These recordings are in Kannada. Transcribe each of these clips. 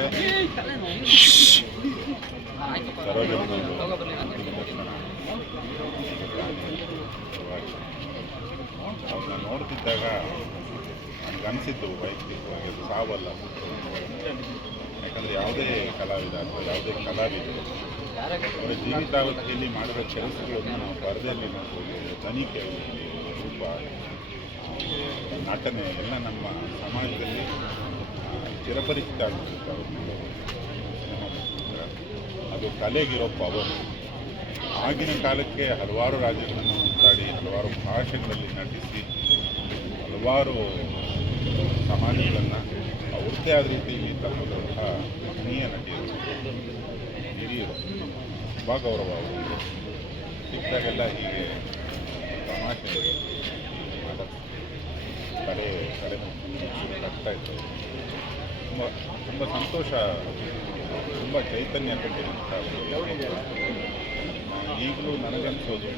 ಮತ್ತೆ ಸರೋಜಮ್ಮ ಅವ್ರನ್ನ ನೋಡ್ತಿದ್ದಾಗ ನನಗನ್ಸಿದ್ದು ವೈಯಕ್ತಿಕವಾಗಿ ಅದು ಸಾವಲ್ಲ. ಯಾಕಂದರೆ ಯಾವುದೇ ಕಲಾವಿದ ಅಥವಾ ಯಾವುದೇ ಕಲಾವಿದರು ಅವರ ಜೀವಿತಾವಧಿಯಲ್ಲಿ ಮಾಡಿರೋ ಕೆಲಸಗಳನ್ನು ನಾವು ಪರದೆಯಲ್ಲಿ ನೋಡ್ಬೋದು. ತನಿಖೆ, ರೂಪ, ನಟನೆ ಎಲ್ಲ ನಮ್ಮ ಸಮಾಜದಲ್ಲಿ ಚಿರಪರಿಚಿತ ಆಗಿರುತ್ತೆ. ಅದು ಕಲೆಗಿರೋ ಪವರ್. ಆಗಿನ ಕಾಲಕ್ಕೆ ಹಲವಾರು ರಾಜ್ಯಗಳನ್ನು ಮುತ್ತಾಡಿ ಹಲವಾರು ಭಾಷೆಗಳಲ್ಲಿ ನಟಿಸಿ ಹಲವಾರು ಸಮಾಜಗಳನ್ನು ಅವ್ರದ್ದೇ ಆದ ರೀತಿಯಲ್ಲಿ ತಮ್ಮಂತಹ ಮಹನೀಯ ನಟಿಯರು, ಹಿರಿಯರು ತುಂಬ ಗೌರವ. ಅವರು ಸಿಕ್ಕಾಗೆಲ್ಲ ಹೀಗೆ ತಮಾಷೆ ಕಲೆ ಕಟ್ತಾ ಇತ್ತು. ತುಂಬ ತುಂಬ ಸಂತೋಷ, ತುಂಬ ಚೈತನ್ಯ ಕೊಟ್ಟಿರುವಂಥ ಈಗಲೂ ನನಗನ್ಸೋದು,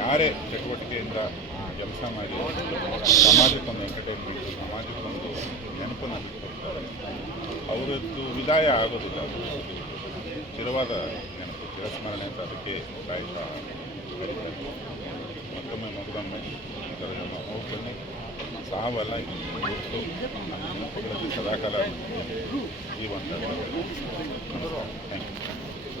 ಯಾರೇ ಚಟುವಟಿಕೆಯಿಂದ ಕೆಲಸ ಮಾಡಿ ಸಮಾಜಕ್ಕೊಂದು ಎಂಟರ್ಟೈನ್ಮೆಂಟ್, ಸಮಾಜಕ್ಕೊಂದು ನೆನಪನ್ನು ಬಿಟ್ಕೊಡ್ತಾರೆ, ಅವರದ್ದು ವಿದಾಯ ಆಗೋದಿಲ್ಲ. ಅದು ಚಿರವಾದ ನೆನಪು, ಚಿರಸ್ಮರಣೆ ಅಂತ ಅದಕ್ಕೆ ಪ್ರಾಯಶಃ ಮತ್ತೊಮ್ಮೆ ಮಗದೊಮ್ಮೆ ಈ ಥರದ ಮಹೋತ್ಸವನೇ ಸಾವಲ್ಲ. ಇವತ್ತು ನಮ್ಮ ನೆನಪುಗಳಲ್ಲಿ ಸದಾಕಾಲ ಜೀವಂತ. Thank you.